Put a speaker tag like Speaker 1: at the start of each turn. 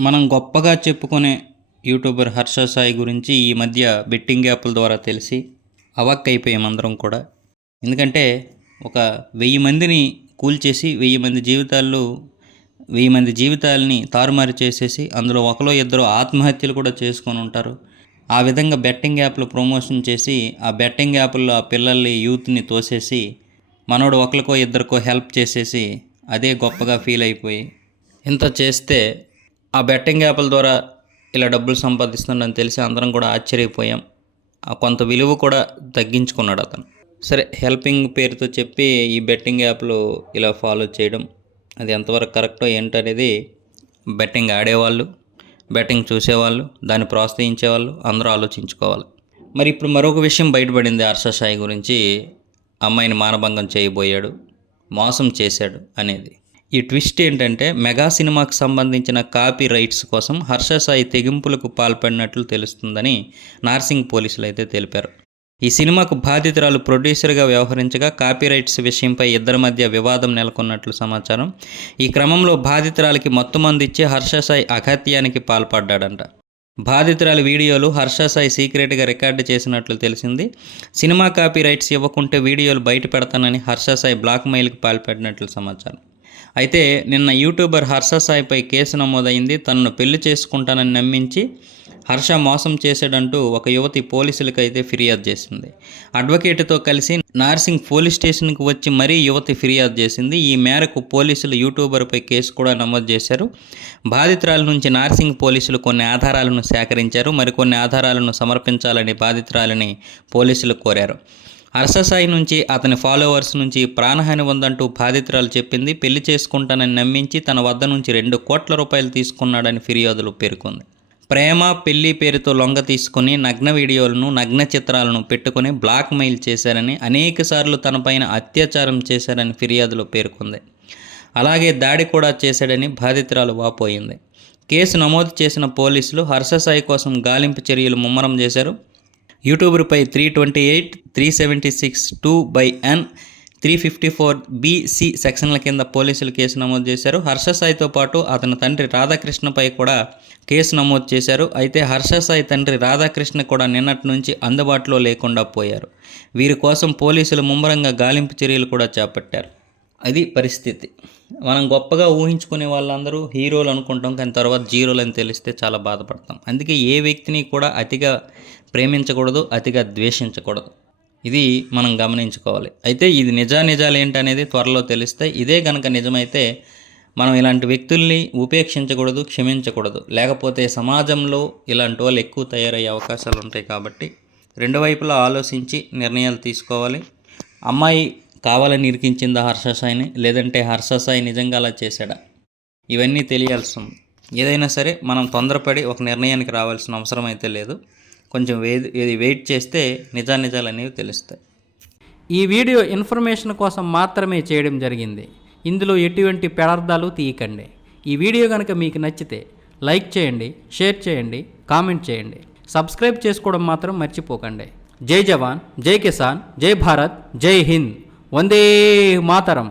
Speaker 1: మనం గొప్పగా చెప్పుకునే యూట్యూబర్ హర్ష సాయి గురించి ఈ మధ్య బెట్టింగ్ యాప్ల ద్వారా తెలిసి అవాక్ అందరం కూడా. ఎందుకంటే ఒక వెయ్యి మందిని కూల్చేసి వెయ్యి మంది జీవితాల్లో వెయ్యి మంది జీవితాలని తారుమారు చేసేసి అందులో ఒకలో ఇద్దరు ఆత్మహత్యలు కూడా చేసుకొని ఉంటారు. ఆ విధంగా బెట్టింగ్ యాప్లు ప్రమోషన్ చేసి ఆ బెట్టింగ్ యాప్ల్లో ఆ పిల్లల్ని యూత్ని తోసేసి మనోడు ఒకరికో ఇద్దరికో హెల్ప్ చేసేసి అదే గొప్పగా ఫీల్ అయిపోయి. ఇంత చేస్తే ఆ బెట్టింగ్ యాప్ల ద్వారా ఇలా డబ్బులు సంపాదిస్తున్నాడని తెలిసి అందరం కూడా ఆశ్చర్యపోయాం. ఆ కొంత విలువ కూడా తగ్గించుకున్నాడు అతను. సరే హెల్పింగ్ పేరుతో చెప్పి ఈ బెట్టింగ్ యాప్లు ఇలా ఫాలో చేయడం అది ఎంతవరకు కరెక్టో ఏంటనేది బెట్టింగ్ ఆడేవాళ్ళు బెట్టింగ్ చూసేవాళ్ళు దాన్ని ప్రోత్సహించేవాళ్ళు అందరూ ఆలోచించుకోవాలి. మరి ఇప్పుడు మరొక విషయం బయటపడింది హర్ష సాయి గురించి. అమ్మాయిని మానభంగం చేయబోయాడు మోసం చేశాడు అనేది. ఈ ట్విస్ట్ ఏంటంటే మెగా సినిమాకు సంబంధించిన కాపీ రైట్స్ కోసం హర్ష సాయి తెగింపులకు పాల్పడినట్లు తెలుస్తుందని నార్సింగ్ పోలీసులు అయితే తెలిపారు. ఈ సినిమాకు బాధితురాలు ప్రొడ్యూసర్గా వ్యవహరించగా కాపీ రైట్స్ విషయంపై ఇద్దరి మధ్య వివాదం నెలకొన్నట్లు సమాచారం. ఈ క్రమంలో బాధితురాలికి మత్తుమందు ఇచ్చి హర్ష సాయి అఘాత్యానికి పాల్పడ్డాడంట. బాధితురాలి వీడియోలు హర్ష సాయి సీక్రెట్గా రికార్డు చేసినట్లు తెలిసింది. సినిమా కాపీ రైట్స్ ఇవ్వకుంటే వీడియోలు బయట పెడతానని హర్ష సాయి బ్లాక్ మెయిల్కి పాల్పడినట్లు సమాచారం. అయితే నిన్న యూట్యూబర్ హర్ష సాయిపై కేసు నమోదైంది. తనను పెళ్ళి చేసుకుంటానని నమ్మించి హర్ష మోసం చేశాడంటూ ఒక యువతి పోలీసులకు అయితే ఫిర్యాదు చేసింది. అడ్వకేట్తో కలిసి నార్సింగ్ పోలీస్ స్టేషన్కి వచ్చి మరీ యువతి ఫిర్యాదు చేసింది. ఈ మేరకు పోలీసులు యూట్యూబర్పై కేసు కూడా నమోదు చేశారు. బాధితురాల నుంచి నార్సింగ్ పోలీసులు కొన్ని ఆధారాలను సేకరించారు. మరికొన్ని ఆధారాలను సమర్పించాలని బాధితురాలని పోలీసులు కోరారు. హర్షసాయి నుంచి అతని ఫాలోవర్స్ నుంచి ప్రాణహాని ఉందంటూ బాధితురాలు చెప్పింది. పెళ్ళి చేసుకుంటానని నమ్మించి తన వద్ద నుంచి రెండు కోట్ల రూపాయలు తీసుకున్నాడని ఫిర్యాదులు పేర్కొంది. ప్రేమ పెళ్ళి పేరుతో లొంగ తీసుకుని నగ్న వీడియోలను నగ్న చిత్రాలను పెట్టుకుని బ్లాక్ మెయిల్ చేశారని అనేకసార్లు తనపైన అత్యాచారం చేశారని ఫిర్యాదులో పేర్కొంది. అలాగే దాడి కూడా చేశాడని బాధితురాలు వాపోయింది. కేసు నమోదు చేసిన పోలీసులు హర్షసాయి కోసం గాలింపు చర్యలు ముమ్మరం చేశారు. యూట్యూబర్పై three twenty eight three seventy six two by N three fifty four BC సెక్షన్ల కింద పోలీసులు కేసు నమోదు చేశారు. హర్ష సాయితో పాటు అతని తండ్రి రాధాకృష్ణపై కూడా కేసు నమోదు చేశారు. అయితే హర్ష సాయి తండ్రి రాధాకృష్ణ కూడా నిన్నటి నుంచి అందుబాటులో లేకుండా పోయారు. వీరి కోసం పోలీసులు ముమ్మరంగా గాలింపు చర్యలు కూడా చేపట్టారు. అది పరిస్థితి. మనం గొప్పగా ఊహించుకునే వాళ్ళందరూ హీరోలు అనుకుంటాం కానీ తర్వాత జీరోలు అని తెలిస్తే చాలా బాధపడతాం. అందుకే ఏ వ్యక్తిని కూడా అతిగా ప్రేమించకూడదు అతిగా ద్వేషించకూడదు. ఇది మనం గమనించుకోవాలి. అయితే ఇది నిజా నిజాలు ఏంటనేది త్వరలో తెలిస్తే ఇదే కనుక నిజమైతే మనం ఇలాంటి వ్యక్తుల్ని ఉపేక్షించకూడదు క్షమించకూడదు. లేకపోతే సమాజంలో ఇలాంటి వాళ్ళు ఎక్కువ తయారయ్యే అవకాశాలు ఉంటాయి కాబట్టి రెండు వైపులా ఆలోచించి నిర్ణయాలు తీసుకోవాలి. అమ్మాయి కావాలని ఇరికించిందా హర్షసాయిని? లేదంటే హర్షసాయి నిజంగా అలా చేశాడా? ఇవన్నీ తెలియాల్సి ఉంది ఏదైనా సరే మనం తొందరపడి ఒక నిర్ణయానికి రావాల్సిన అవసరం అయితే లేదు. కొంచెం వే వెయిట్ చేస్తే నిజానిజాలు అనేవి తెలుస్తాయి.
Speaker 2: ఈ వీడియో ఇన్ఫర్మేషన్ కోసం మాత్రమే చేయడం జరిగింది. ఇందులో ఎటువంటి పెడార్థాలు తీయకండి. ఈ వీడియో కనుక మీకు నచ్చితే లైక్ చేయండి షేర్ చేయండి కామెంట్ చేయండి. సబ్స్క్రైబ్ చేసుకోవడం మాత్రం మర్చిపోకండి. జై జవాన్ జై కిసాన్ జై భారత్ జై హింద్. వందే మాతరం.